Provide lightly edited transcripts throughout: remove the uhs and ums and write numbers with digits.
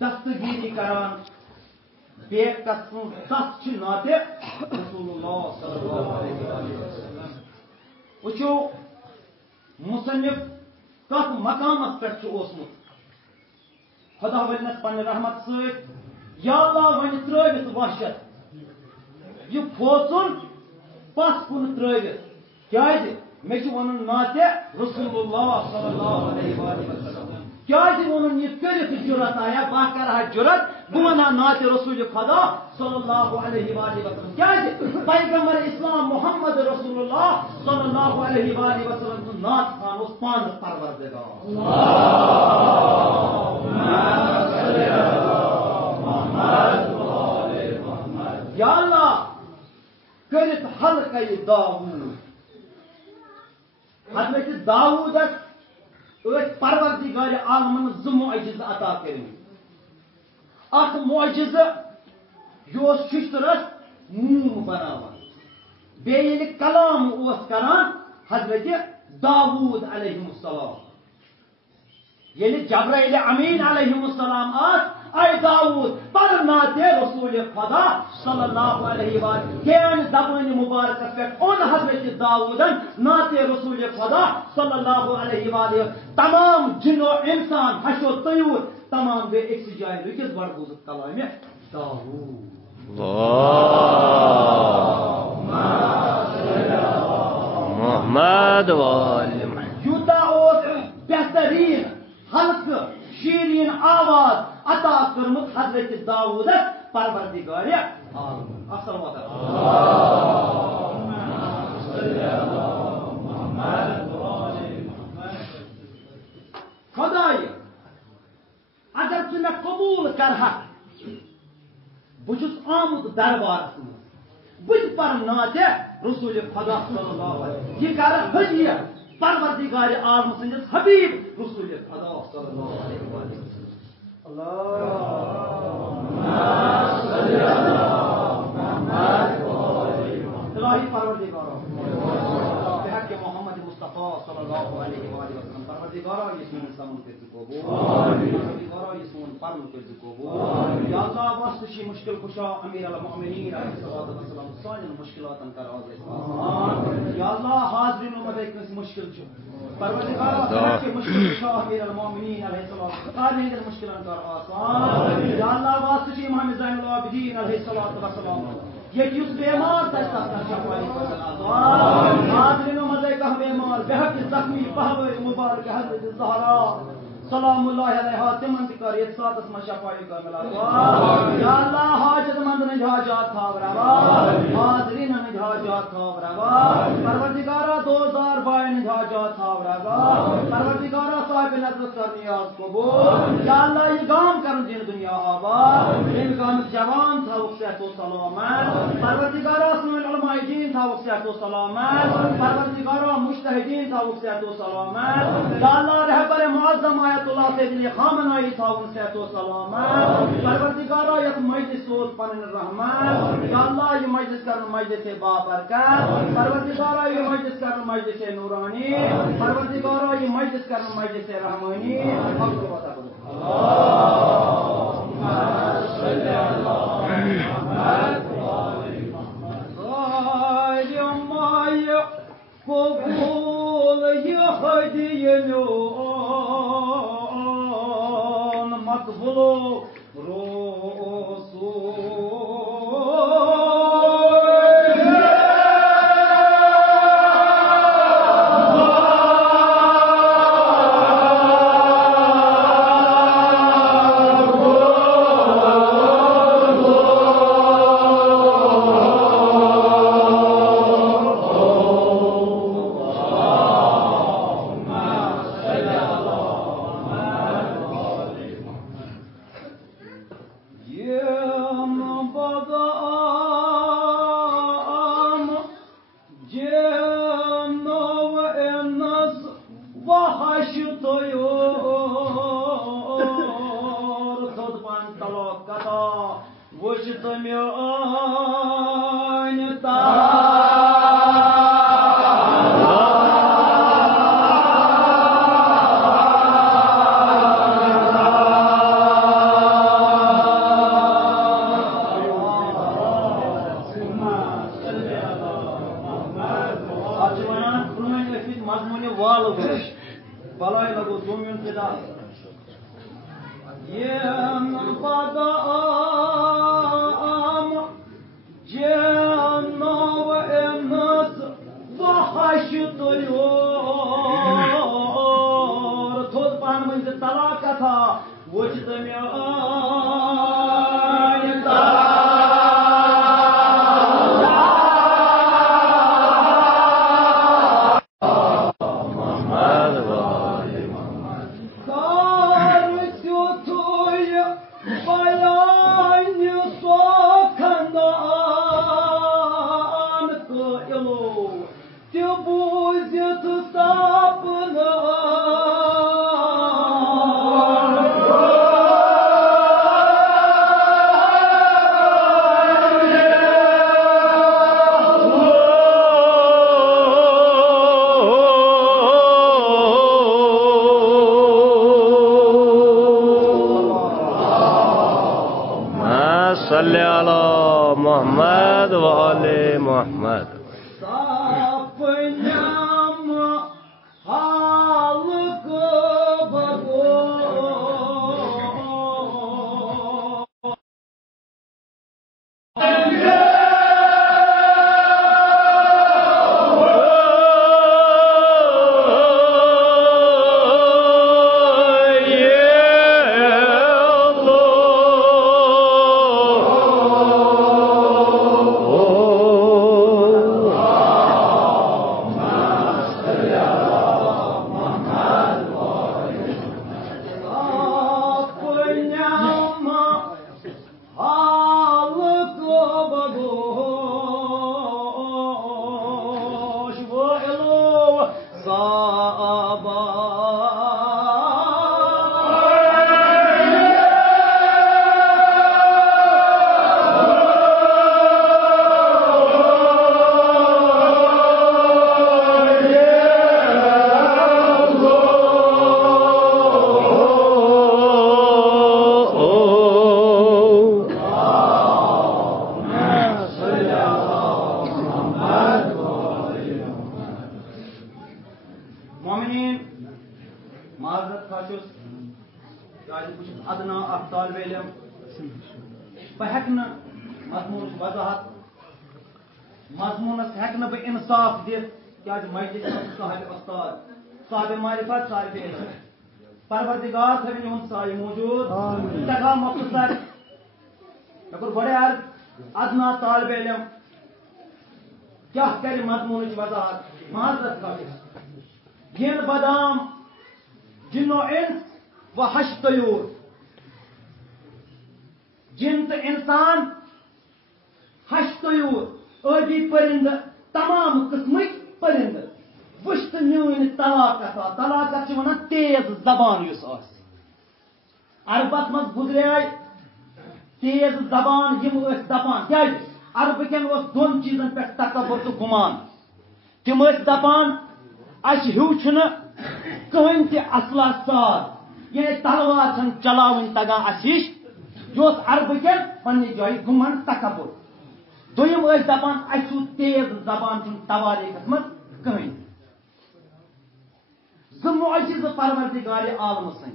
दस्तगीरी करान बेकस नाते रसूलुल्लाह सल्लल्लाहु अलैहि वसल्लम वुचो मुसन्निफ कत मकामत पे ओसमुत खुदा वलनस पन रहमत सत या अल्लाह वन त्रवित वहशत यह फोचुन पस कुन त्रवित क्या मे वन नाते रसूलुल्लाह सल्लल्लाहु अलैहि वसल्लम क्या वन यह कर जुरत आया बह कर जुरत बह वना नाते रसूल खुदा सल्लल्लाहु अलैहि वसल्लम क्या पैगंबर इस्लाम मोहम्मद रसूलुल्लाह सल्लल्लाहु अलैहि वसल्लम नात खान उस पानस परवरदिगार या अल्लाह करित हल्का दाऊद हजरत दाऊद परवरदिगार आलमन ज मुअजिज़ अता करिम अख मुअजिज़ योस शुश्तरस मूम बनावान बेयेल कलाम ओस करान हजरत दाऊद अलैहिस्सलाम येले जब्राइल अमीन अलैहिस्सलाम आस ay Davud par naate Resul खुदा sallallahu aleyhi ve sellem zabani mübarek pek on Hazreti Davud'un naate Resul खुदा sallallahu aleyhi ve sellem tamam cin o insan haşo tayur tamam ve eksi cahil rükiz var bozuk kalami Davud Muhammed ve Ali Yuda o behterin halkı şirin आवाज अता करमुत हजरत दाऊद परवरदिगार आलम अस्सलाम खुदाय अगर तु मे कबूल करहा बुझुस आमुद दरबारस बुझ पर नाते रसूल खुदा सल्लल्लाहु अलैहि ये कर हजिया परवरदिगार आलम संजस हबीब रसूल खुदा सल्लल्लाहु अलैहि वसल्लम इलाही परवरदिगार बेहक मोहम्मद मुस्तफा सल्लल्लाहु अलैहि वसल्लम परवरदिगार यीशु इस्लाम के कबूल परवरदिगार यीशु परम के कबूल या अल्लाह वास्ते मुश्किल कुशा अमीर अल मोमिनीन अलैहिस्सलातु वस्सलाम साइन मुश्किलातन कर आज़ाद या अल्लाह हाजिरिन उम्मत के मुश्किल छ परवरदिगार के मुश्किल कुशा अमीर अल मोमिनीन अलैहिस्सलातु साइन मुश्किलान कर आसान या अल्लाह वास्ते इमाम ज़ैनुल आबिदीन अलैहिस्सलातु वस्सलाम ये युस बेमार तक शफाई हाजिरिन उम्मत का बेमार बेहक जख्मी पहवे मुबारक हजरत ज़हरा सलामुल्लाह अलैहा तिमन कर ये सात असमा शफाई का मिला या अल्लाह हाजतमंद ने हाजत खावरावा हाजिरिन ने हाजत खावरावा परवरदिगार 2000 बाय ने हाजत खावरावा परवरदिगार साहिब नजर कर नियाज कबूल या अल्लाह ये काम कर दिन दुनिया आबाद इन काम जवान था वक्त तो सलामत परवरदिगार सुन उलमाए दीन था वक्त तो सलामत परवरदिगार मुजतहिदीन था वक्त तो सलामत या अल्लाह रहबर मुअज्जम आयतुल्लाह सैयदना खामनाई साहब से तो सलामत परवरदिगार यत मजलिस सोत पन रहमान या अल्लाह ये मजलिस कर मजलिस बाबरकत परवरदिगार ये मजलिस कर मजलिस नूरानी परवरदिगार ये मजलिस कर मजलिस रहमानी अल्लाहुम्मा सल्ली अला मुहम्मद व आलि मुहम्मद कबूल ये हदियनो मकबूलो yen badam cenab enas vahaştıyor toz panımızı talakata vücudumya Mohammad वाले मोहम्मद परवरदिगार थविन उन साई मौजूद तगा मखसर तकर बड़े अदना तालिब इल्म क्या करे मजमून वजाहत माजरत का जिन बदाम जिन्नो इंस व हश तयूर जिन तो इंसान हश तयूर अदी परिंद तमाम किस्मक परिंद वुश्त न्यून तलाकत तलाकत वन तेज जबान अरबस मज गुजरे तेज जबान दपान क्या अरबकन दोन चीजन पे तकबर तो गुमान तम दपान अू कहन तसला साज ये तलवार चलावन तगान अश यह अरबकन पन्ने जाय गुमान तकबर दोयम दपान अू तेज जबान तवारीख मज कहन मुअजिज़ परवरदिगार आलम सन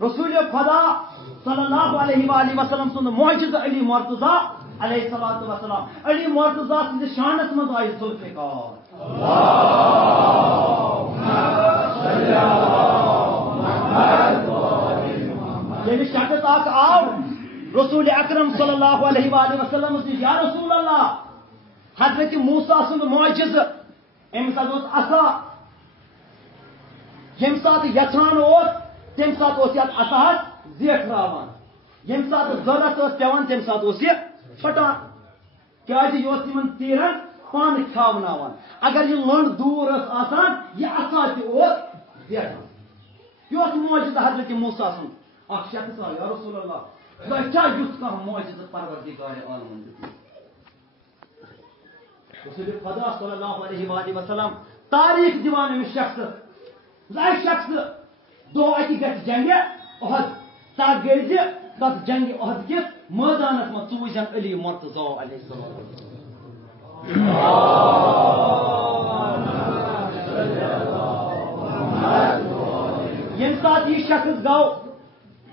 रसूल खुदा सल्लल्लाहु अलैहि वसल्लम सुन मुअजिज़ अली मुर्तज़ा अलैहि सलातु वसलाम अली मुर्तज़ा सिंद शानस मज आई जुल्फ़िकार ये शख्स आव रसूल अकरम सल्लल्लाहु अलैहि वसल्लम या रसूल अल्लाह हज़रत मूसा सुन मुअजिज़ अमिस असा यम सात यछान तम सात असास जेठरावान यम सात जरूरत पेवान तम सात फटान क्या यह तीरन पान खावनावान अगर यह लंड दूर आसान यह असा जेठान यह मौजूद हजरत मूसा सुन शख्स आ या रसूल अल्लाह क्या युथ कह मौजूद परवरदिगार आलम रसूल खुदा सल्लल्लाहु अलैहि वसल्लम तारीख दिवान अमिस शख्स शख्स दो अति जंग अहद तक गज तथ जंग अहद किस मैदानस मज वुजन अली मुर्तज़ा अलैहिस्सलाम यम यम सात यह शख्स गो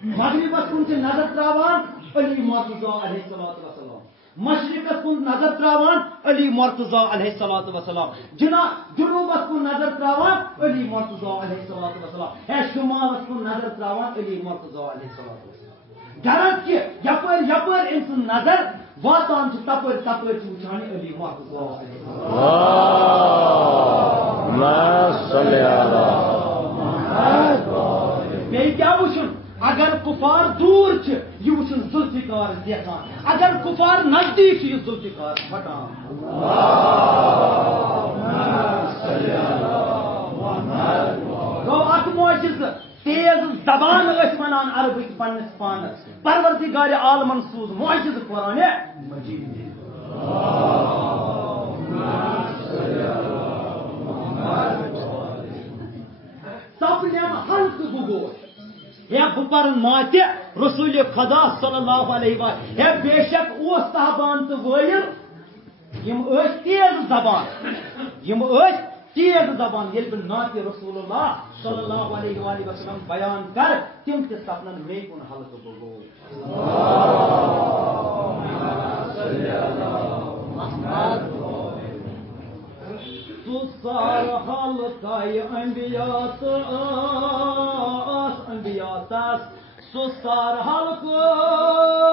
मगरिबस कुन नजर त्रावान अली मुर्तजा अलैहिस्सलातु वस्सलाम, मशरिकस कुन नजर त्रावान अली मुर्तजा अलैहिस्सलातु वस्सलाम, जुनूबस कुन नजर त्रावान अली मुर्तजा अलैहिस्सलातु वस्सलाम, शुमालस कुन नजर त्रावान अली मुर्तजा अलैहिस्सलातु वस्सलाम। गरज कि यपर यपर इस नजर वातान तपर तपर वुचान अली मुर्तजा अलैहिस्सलाम। क्या वुचन अगर कुफार दूर यह वुचन जुल्फिकार देखान, अगर कुफार नजदीक यह जुल्फिकार फटान। गो अख मोजिज तेज जबान वनान अरबिक पन्नस पानस परवरदिगार आलमन सूज मोजिज कुरान मजीद। सपनेम हल्क गुगोश है बुपर माते रसूल खुदा सल्लल्लाहु अलैहि वसल्लम है बेशक ओस साहबान तो वयल यम तेज जबान ये नाते रसूलुल्लाह सल्लल्लाहु अलैहि वसल्लम बयान कर तिम ते सपनन मे कुन हल्क गुगोश। सुसार हल्काय अंबियातास सुसार हल्काय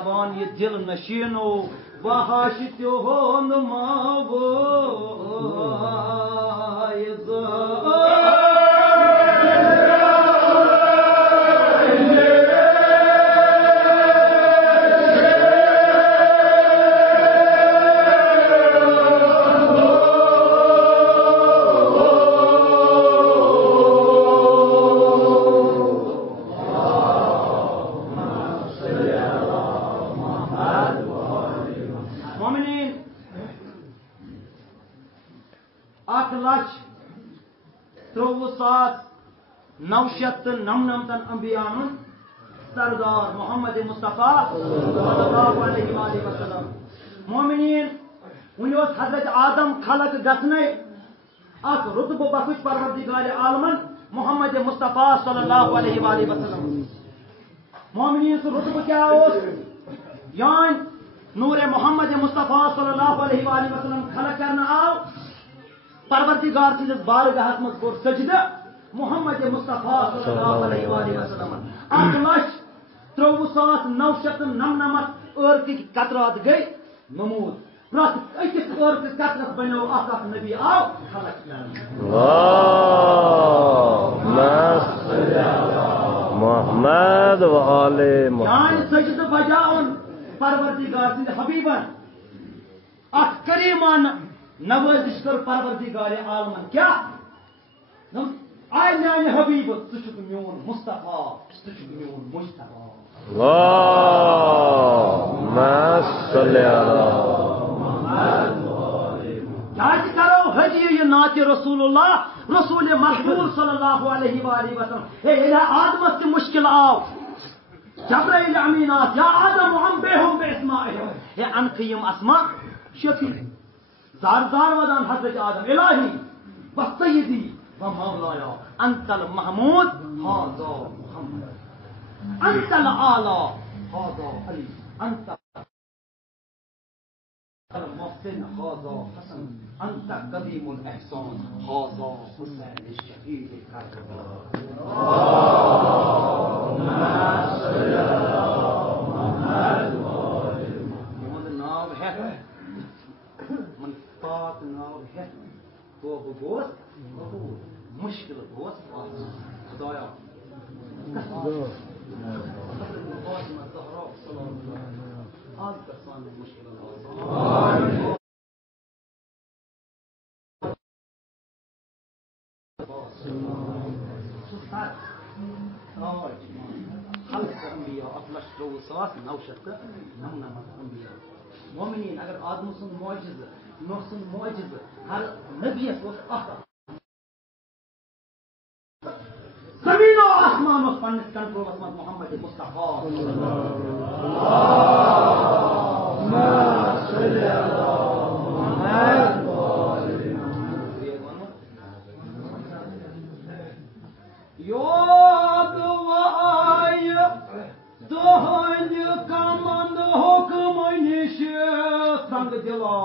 जबान ये दिल नशीनो बहाश त्योन मावो नवशत अंबियान सरदार मोहम्मद मुस्तफा सल्लल्लाहु अलैहि वसल्लम मोमिनीन उन हजरत आदम खलक गसने अख रुतबो बख्श परवरदिगार आलमन मोहम्मद मुस्तफा सल्लल्लाहु अलैहि वसल्लम मोमिनीन सु रुतबो क्या यान नूर मोहम्मद मुस्तफा सल्लल्लाहु अलैहि वसल्लम खलक करना आओ परवरदिगार सिंदस बारगाह मज कोर सजदा मोहम्मद मुस्तफा सल्लल्लाहु अलैहि वसल्लम 8,93,999 अर्क कतरात गई नमूद प्रत अकिस अर्क कतरत बनो अख नबी आओ खलक मोहम्मद व आले यान सजद बजाउन परवरदिगार सिंद हबीबन अख करीमान नवाजिश कर परवरदिगार आलमन क्या आय न्याय हबीब तुझुक म्योन मुस्तफा तुझुक म्योन मुस्तफा अल्लाहुम्मा सल्ली अला याद करो हजी ये नात रसूलुल्लाह रसूल महबूब सल्लल्लाहु अलैहि वसल्लम हे इला आदम से मुश्किल आओ जबराइल अमीनात या आदम हम बेहुम बेइस्माइल हे अनकयम अस्मा शफी जार जार वदान हजरत आदम इलाही व सय्यदी मौलाया अंतल महमूद हाज़ा मुहम्मद अंतल आला हाज़ा अली अंतल मोहसिन हाज़ा हसन अंत कदीमुल एहसान हाज़ा हुसैन शहीद करबला मोहम्मद नाव है मन पाक नाव है तो बोस मुश्किल दोस्त खुदाया आज कसान मुश्किल मोमिनीन अगर आदम सुन मौजिज़ नूह सुन मौजिज़ हर नबी जमीन और आसमान उस पन्ने कंट्रोल मत मोहम्मद मुस्तफा योद वाय दोहन कमंद हुक्म निश संग दिला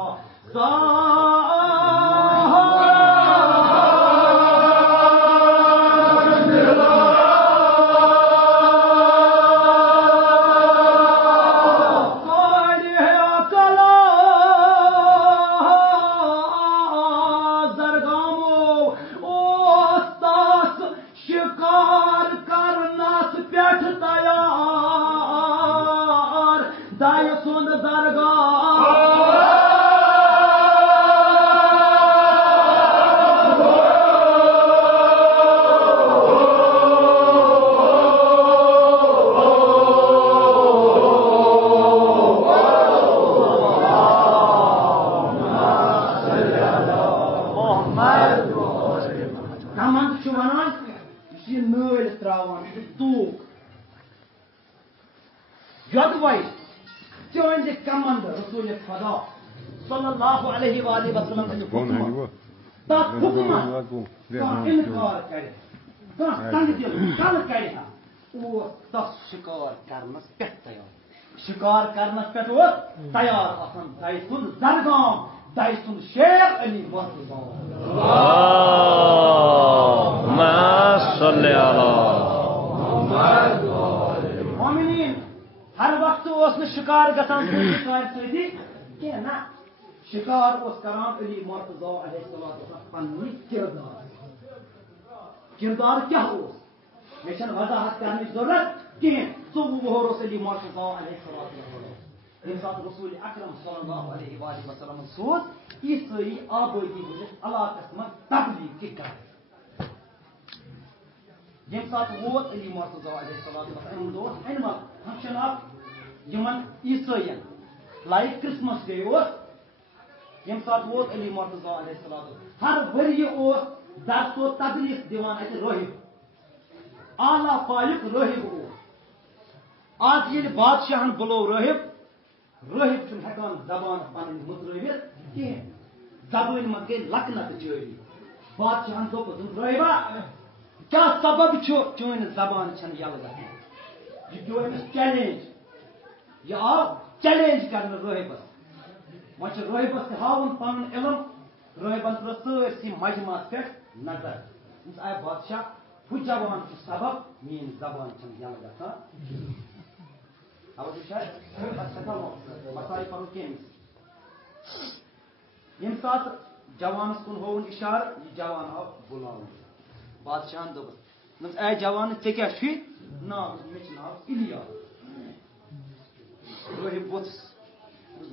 सल्लल्लाहु अलैहि वसल्लम तथ हुक्म का इनकार करे संग दिल कल करे वो तथ शिकार करनस पे तैयार शिकार करनस पे वो तैयार आसन दाइसुन जरगाम दाइसुन शेर अली मुर्तजा अल्लाहुम्मा सल्ली अला मुहम्मद मोमिनीन हर वक्त शिकार गसान सदी क्या ना शिकार करान अली मुर्तज़ा अलैहिस्सलाम पन्नी किरदार क्या मे वजाहत करने जरूरत कहें 24 वोहर अली मुर्तज़ा अलैहिस्सलाम ये साथ रसूल अकरम सल्लल्लाहु अलैहि वसल्लम सोच ईसाई आबादी वजह इलाकस में तबलीग की कर ये साथ वोत अली मुर्तज़ा अलैहिस्सलाम फंक्शन ऑफ यमन ईसाइयन लाइक क्रिसमस डे ये साथ वोत अली मुर्तज़ा अलैहिस्सलाम हर वरी दर्स और तदरीस दिवान अत रोहिब आला पायुक रोहिब आज ये बादशाहन बुलो रोहिब हेकान जबान पन मुतरवित कहें जबान मत गई लकनत जारी बादशाहन दोप रोहिबा क्या सबब चोन जबान यल यह गो चैलेंज यह आव चैलेंज कर रोहिबस वो रोहिबस हावन पन इलम रोहिबन त्रो सरसी मजमा पे नजर आय बादशाह हु जबान सबब मीन जबान यल यम सात जवानस कुन होवन इशार यह जवान आव बुलाव बादशाह दोपस ऐ जवान ऐ क्या नाव मे नाव इलिया रोहिब वोत्स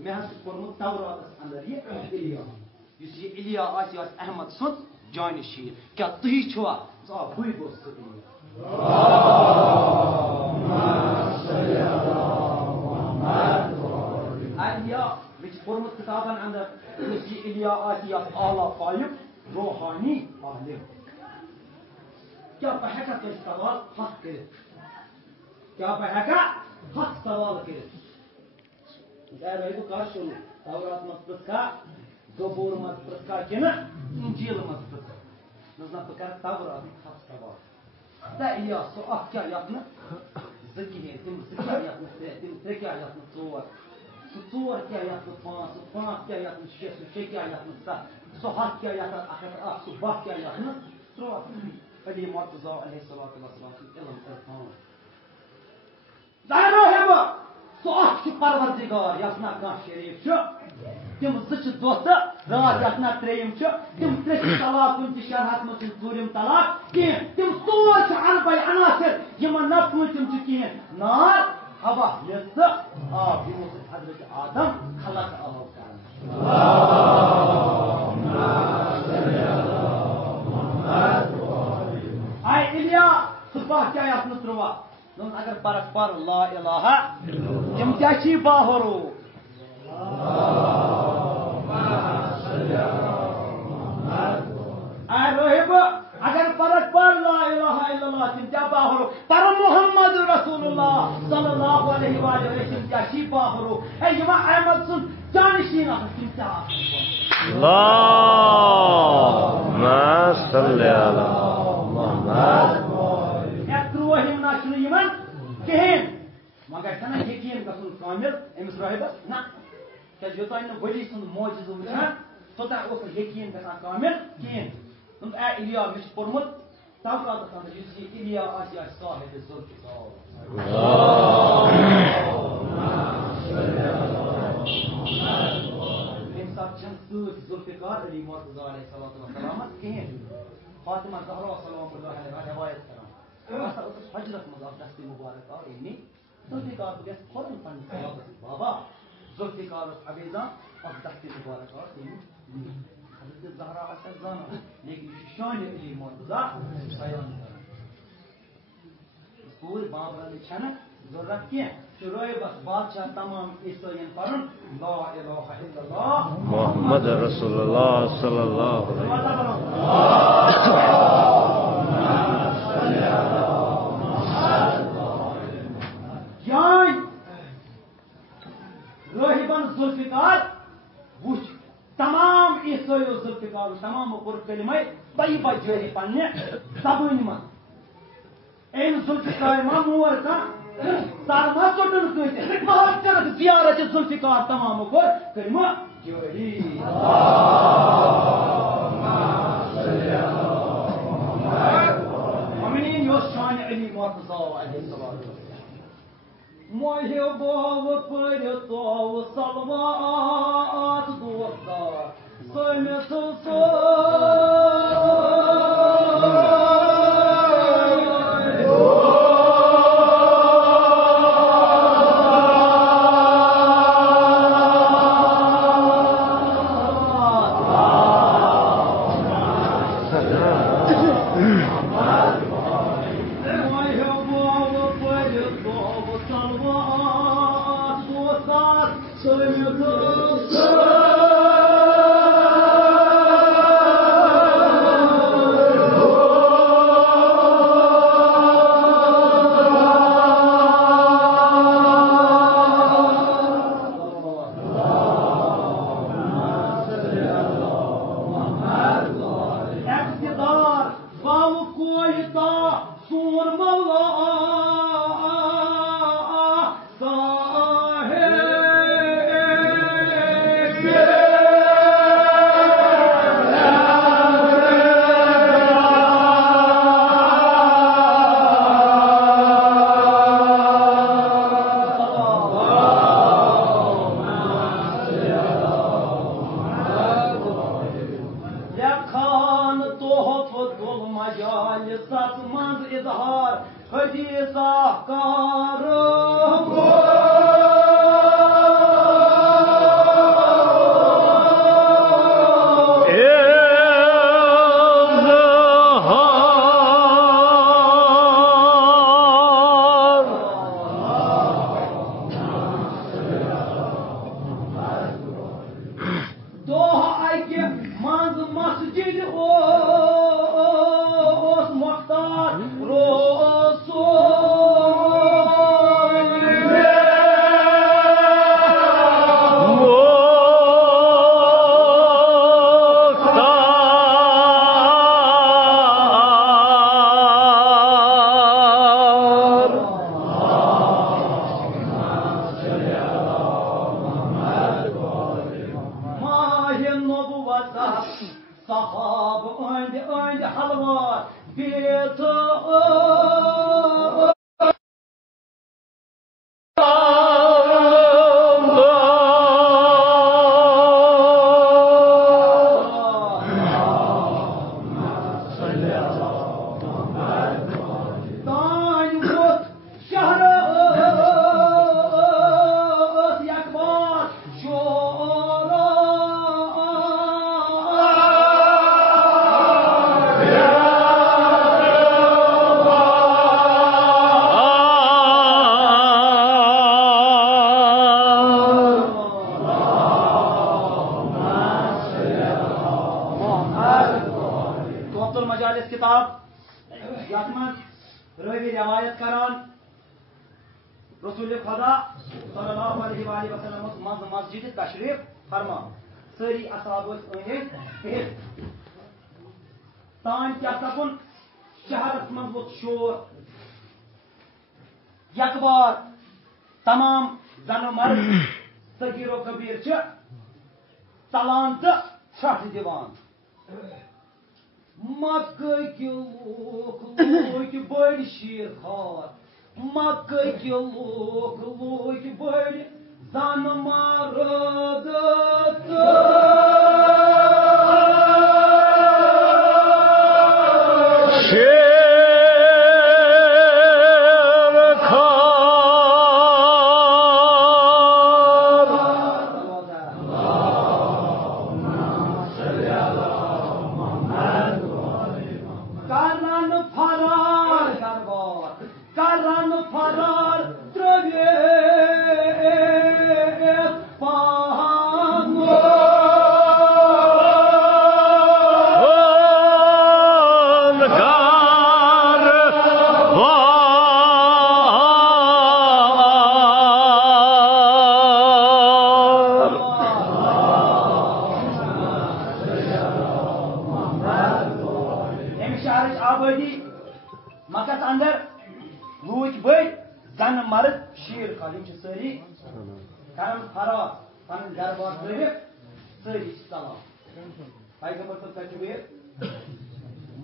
मे कोर्मुत तौरातस अंदर यह इलिया ये इलिया अहमद सुन जानशीर क्या तुही छुआ बुई गोस इलिया कोर्मुत किताबन अंदर इलिया आला फायुक रूहानी आलिम क्या बह सवाल हक कर क्या बह हक सवाल कर तौरात मत पृछा जबूर मत पृछा कि इंजील मत पृछा बह कर तौरात हक सवाल इलिया सो क्या यत्न कहें तम क्या यत्न तम त्रे क्या यत्न चोर चोर क्या यत्न 5 5 क्या यत्न 6 क्या यत्न 7 सो हक क्या यत्न 8 सो बह क्या यत्न 3 अली मुर्तज़ा अलैहिस्सलाम इल्म इरफान रोहिब सो परवरदिगार यतना कह शरीफ तम दोस्त रात यतना त्रेम तम त्रे तलाक कुन शरहत मज ूरम तलाक कहें तम 4 अरबे अनासर यमन न पूतम कहें नार हवा लिज आब यमो हजरत आदम खलक आव कर आय इलिया सुबह क्या यत्न 3 अगर परक पर ला इलाहा तम क्या बाहरो आय रोहिब अगर परक पर ला इलाहा इल्लल्लाह तम क्या बाहरो पर मोहम्मद रसूलुल्लाह सल्लल्लाहु अलैहि वसल्लम क्या बाहरो ऐ यमा अहमद सुन जानशीन तम क्या अल्लाहुम्मा सल्लि अला मुहम्मद कहें मगर यकीन गसन कामिल अमिस रोहिबस ना क्या योतान वली सुन मोजिज वुचान तोता यकीन गसान कामिल कहें ए इलिया मे पोर्मुत तौरात अंदर इलिया साहिब जुल्फिकार जुल्फिकार अली मुर्तज़ा अलैहिस्सलाम कहें फातिमा ज़हरा सल्लल्लाहु अलैहा रिवायत करान हजरत मज दस्ती मुबारक आव इन्नी जुल्फिकार गस फौरन पन बाबा जुल्फिकार अबेजा और दस्ती मुबारक आव इन्नी हजरत ज़हरा जाना लेकिन शान अली मुर्तज़ा बयान कर पूरे बाबरन छन जरूरत क्या शुरुए बस बादशाह तमाम ईसाइयन परन ला इलाहा इल्लल्लाह मुहम्मद रसूलुल्लाह सल्लल्लाहु अलैहि वसल्लम रोहिबन जुल्फिकार वुच तमाम ईसाइयों जुल्फिकार तमाम कुर कलिमा तय्यबा जारी पन्ने सबन मन एन जुल्फिकार मोर का सारमा चोटन कत महत्तर जियारत जुल्फिकार तमाम कुर कलिमा जारी मोमिनीन यो शान अली मुर्तज़ा अलैहिस्सलाम Mohibov păritov salvat dostar, să-mi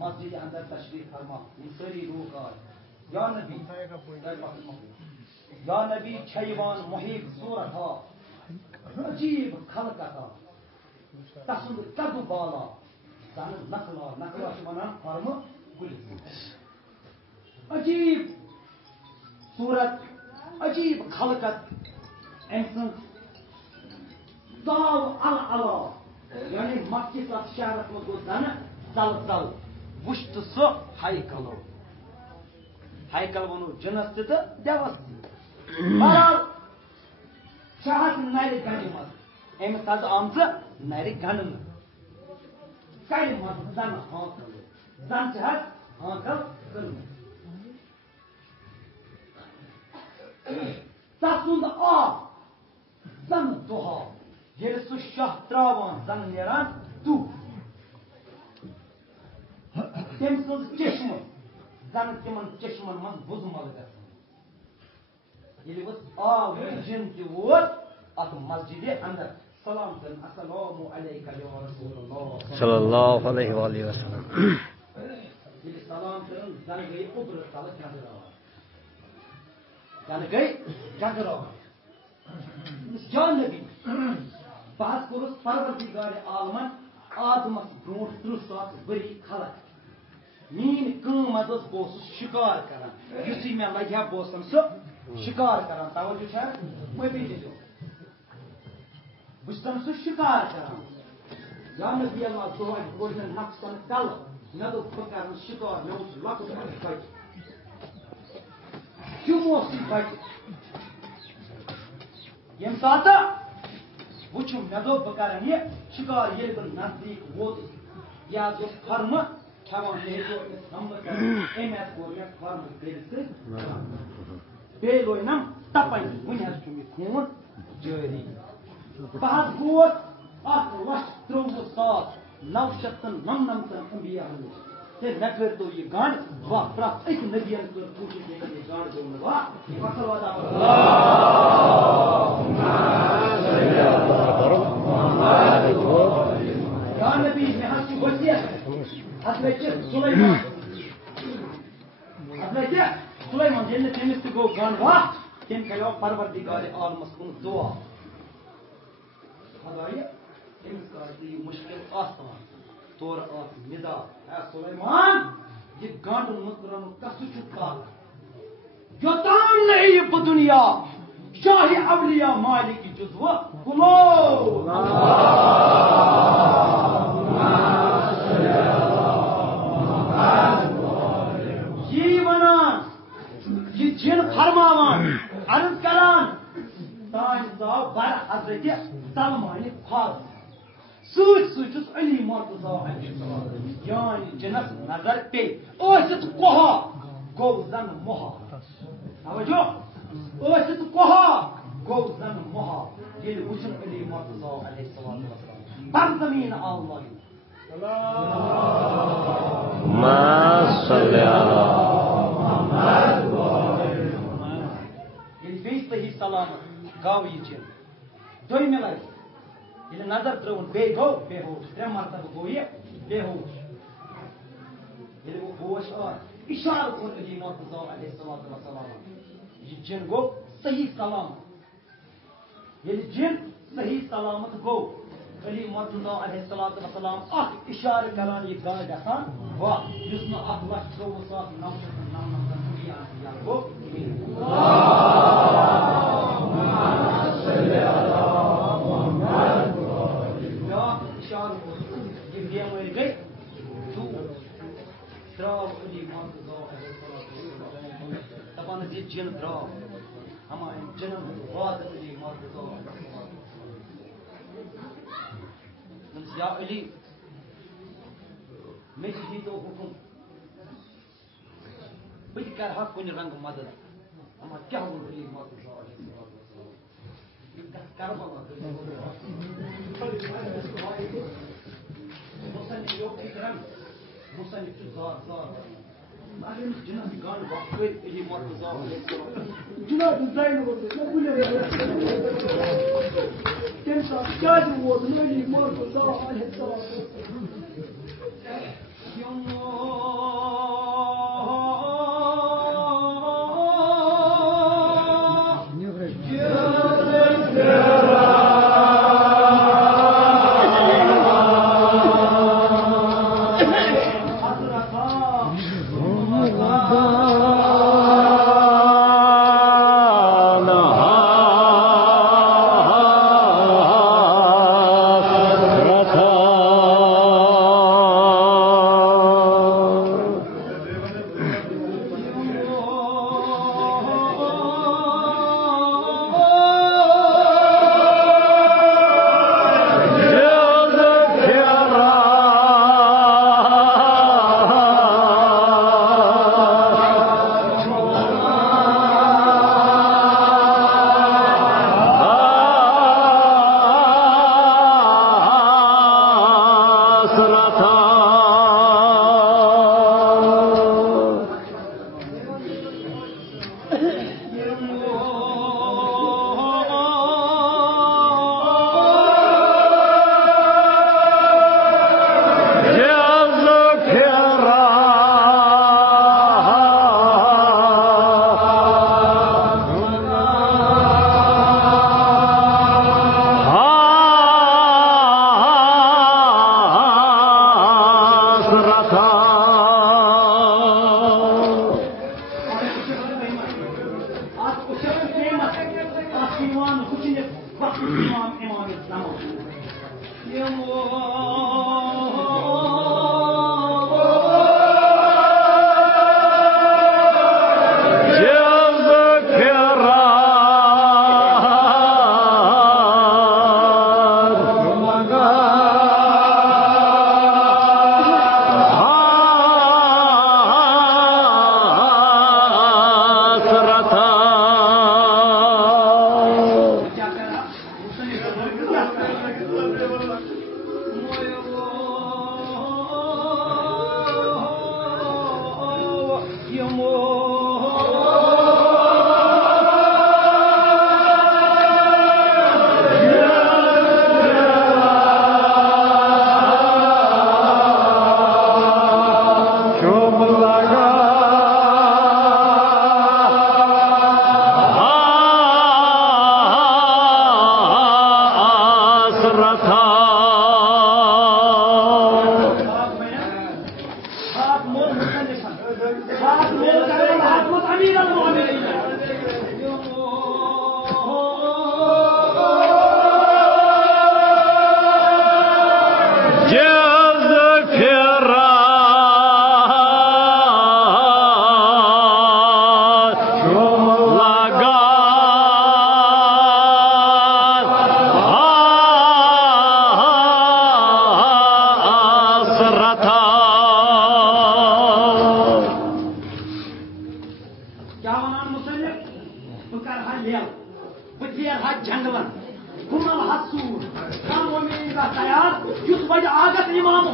Masjid अंदर तशरीफ फरमा, ये सारी रूह का या नबी या नबी छैवान मुहीब सूरत हा अजीब खलकत तसुंद कदु बाला सन नखला वनान फर्म गुल अजीब सूरत अजीब खलकत अम दाव अला यानी मक्की शहर मो जन तल तल वुश्त सो हाइकल वनो जनस तो देवस बहरहाल शहर नर गंड मज अमिस हज आम नर गंड कड़ मज जन हाकल जन हज हाकल तसुंद आब जन दुहा ये सह शह त्रावान जन नेरान तू तम सज चश्म जन तिमन चश्मन मन बुजमल गल आव जिन तोत अत मस्जिद अंदर सलाम कर अस्सलामु अलैका या रसूलुल्लाह सल्लल्लाहु अलैहि वसल्लम ये सलाम कर जन गई उब्र तल जन गई जगरा जान नबी बात कोरस परवरदिगार आलमन आदमस ब्रोट 30,000 बरी खलक मीन कम बस शिकार करान युसी मे लग्या बोसन सो शिकार करान तवज्जो छा मबी दो बुझतन सो शिकार करान या नबी अल्लाह दोहन बोलन नफ्सन तल न तो फकर शिकार न उस लक बच क्यों मोसी बच यम साता वुचुम मे दो बकर ये शिकार ये नजदीक वोत या जो फर्म छावान नंबर एम एस फर्म बे लोनम तपन वन खून जारी बहत गोत 1,93,999 अंबिया ते मे कर तो ये गांड वाह प्राप्त एक नबियन कर कोशिश ये गांड दो वाह फसलवादा या नबी ने हस वसियत हजरत सुलेमान जेल्ले तेमिस गो गान वाह तेम कयो परवरदिगार आलमस कुन दुआ खुदाया तेमिस कर दी मुश्किल आसान तोर आस निदा है सुलेमान ये गांड मुकरम कसु चुका योतान नहीं ये दुनिया शाही अवलिया मालिक जुज़वा कुलो जिन फरमावान अर्ज करान तान साहब बर हजरत सलमान फारूक सूच अली मुर्तजा यानी जिनस नजर पे ओसित कोहा गो जन मोहा तवज्जो ओसित कोहा गो जन मोहा ये वुचन अली मुर्तजा अलैहिस्सलाम पर जमीन अल्लाह अल्लाहुम्मा सल्ली अला ही सलामत गाव ये चीज दोई में लगे ये नजर त्रोन बे गो बेहोश 3 मरतबा गो ये बेहोश ये वो होश और इशारा कर अली मुर्तजा अलैहिस्सलाम ये जिन गो सही सलामत ये जिन सही सलामत गो अली मुर्तजा अलैहिस्सलाम अख इशारा करान ये गाय गसान वाह जिसने 1,93,999 या गो जिन द्राव हमारे जन्म बाद अली मुर्तजा या अली मे दी तो हुकुम बद कर हक कुन रंग मदद हम क्या हो अली मुर्तजा करबला मुसन्निफ यो इकराम मुसन्निफ ज़ात अगर जिन्होंने गान वाक़ई अली मुर्तजा जिन्होंने डिजाइन होते हैं बोले कैसा क्या वो अली मुर्तजा अलैहिस्सलाम इमाम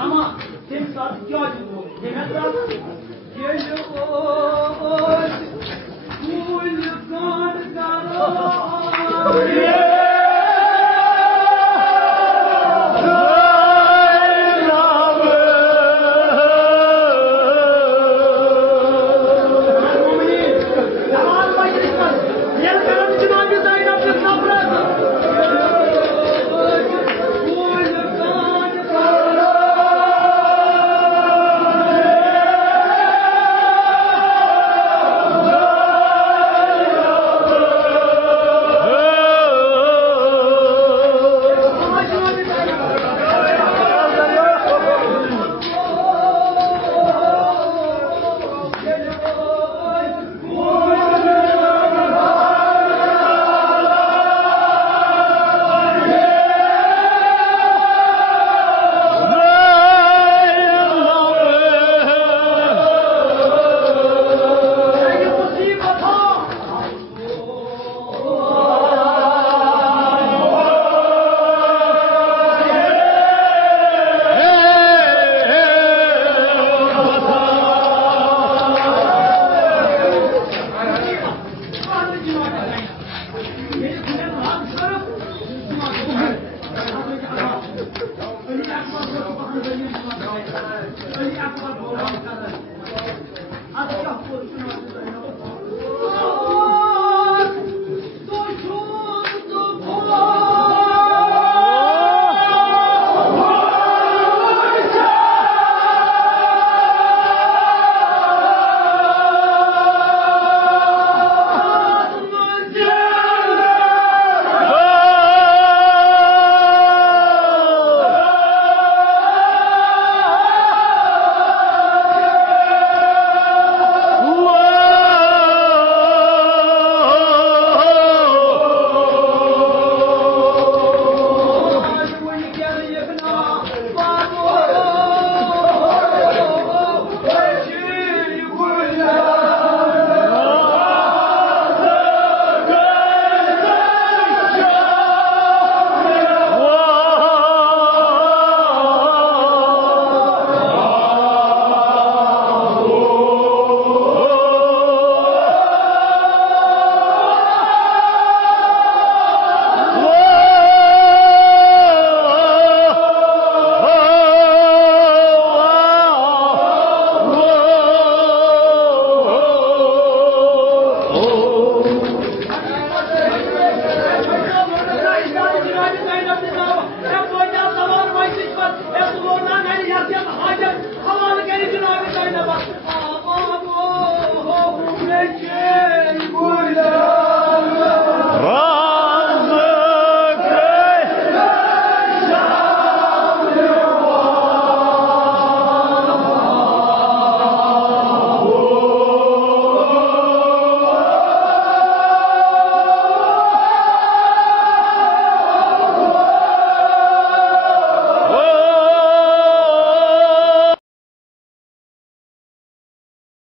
Ama temsil ihtiyacı bu. Demek lazım. Geliyor.